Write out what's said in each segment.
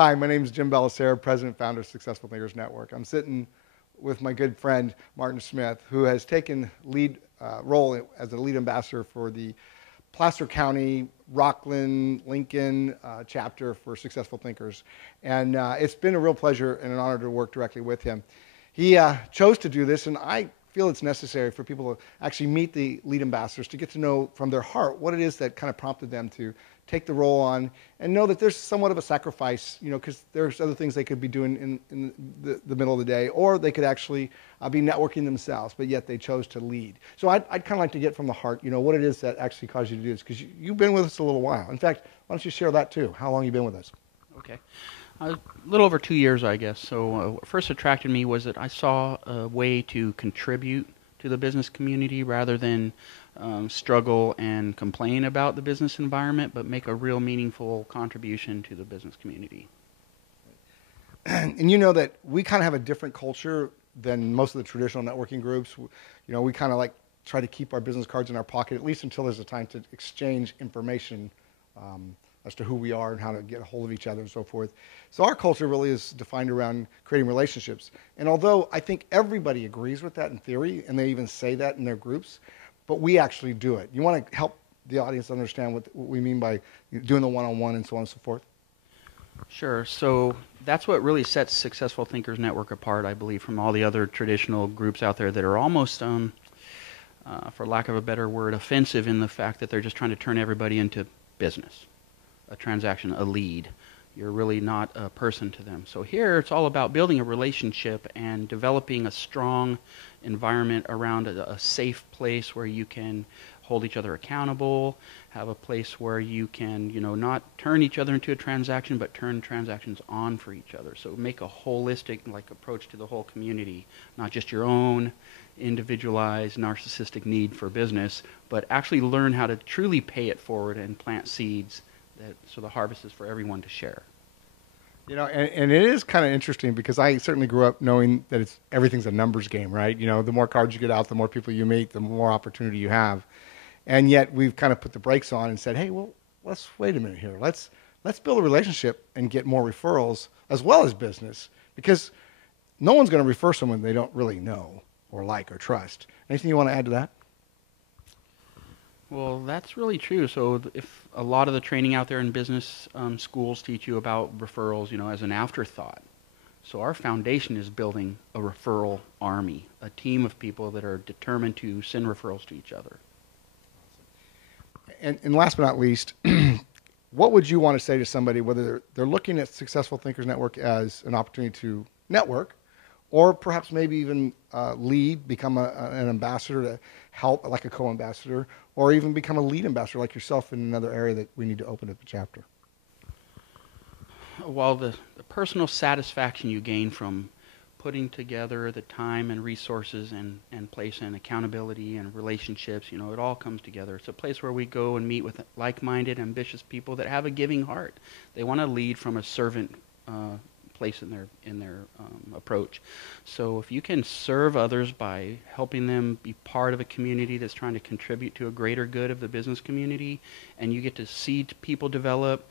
Hi, my name is Jim Bellacera, President and Founder of Successful Thinkers Network. I'm sitting with my good friend Martin Smith, who has taken lead role as the lead ambassador for the Placer County, Rocklin, Lincoln chapter for Successful Thinkers. And it's been a real pleasure and an honor to work directly with him. He chose to do this, and I feel it's necessary for people to actually meet the lead ambassadors to get to know from their heart what it is that kind of prompted them to take the role on, and know that there's somewhat of a sacrifice, because there's other things they could be doing in the middle of the day, or they could actually be networking themselves, but yet they chose to lead. So I'd kind of like to get from the heart, what it is that actually caused you to do this, because you've been with us a little while. In fact, why don't you share that too? How long have you been with us? Okay. A little over 2 years, I guess. So what first attracted me was that I saw a way to contribute to the business community rather than struggle and complain about the business environment, but make a real meaningful contribution to the business community. And you know that we kind of have a different culture than most of the traditional networking groups. We kind of like try to keep our business cards in our pocket, at least until there's a time to exchange information as to who we are and how to get a hold of each other and so forth. So our culture really is defined around creating relationships. And although I think everybody agrees with that in theory, and they even say that in their groups, but we actually do it. You want to help the audience understand what we mean by doing the one-on-one and so on and so forth? Sure. So that's what really sets Successful Thinkers Network apart, I believe, from all the other traditional groups out there that are almost, for lack of a better word, offensive in the fact that they're just trying to turn everybody into business, a transaction, a lead. You're really not a person to them. So here it's all about building a relationship and developing a strong environment around a safe place where you can hold each other accountable, have a place where you can, not turn each other into a transaction, but turn transactions on for each other. So make a holistic approach to the whole community, not just your own individualized narcissistic need for business, but actually learn how to truly pay it forward and plant seeds so the harvest is for everyone to share. And it is kind of interesting because I certainly grew up knowing that everything's a numbers game, right? The more cards you get out, the more people you meet, the more opportunity you have. And yet we've kind of put the brakes on and said, hey, well, let's wait a minute here. Let's build a relationship and get more referrals as well as business, because no one's going to refer someone they don't really know or like or trust. Anything you want to add to that? Well, that's really true. So if a lot of the training out there in business schools teach you about referrals, as an afterthought. So our foundation is building a referral army, a team of people that are determined to send referrals to each other. And last but not least, what would you want to say to somebody, whether they're looking at Successful Thinkers Network as an opportunity to network, or perhaps maybe even lead, become an ambassador to help, like a co-ambassador, or even become a lead ambassador like yourself in another area that we need to open up a chapter? Well, the personal satisfaction you gain from putting together the time and resources and place and accountability and relationships, it all comes together. It's a place where we go and meet with like-minded, ambitious people that have a giving heart. They want to lead from a servant place in their approach. So if you can serve others by helping them be part of a community that's trying to contribute to a greater good of the business community, and you get to see people develop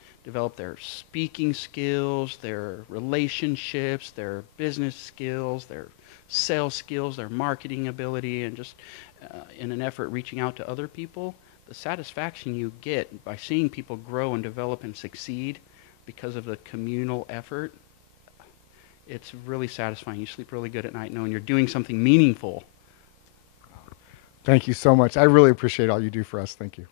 their speaking skills, their relationships, their business skills, their sales skills, their marketing ability, and just in an effort reaching out to other people, the satisfaction you get by seeing people grow and develop and succeed because of the communal effort, it's really satisfying. You sleep really good at night knowing you're doing something meaningful. Thank you so much. I really appreciate all you do for us. Thank you.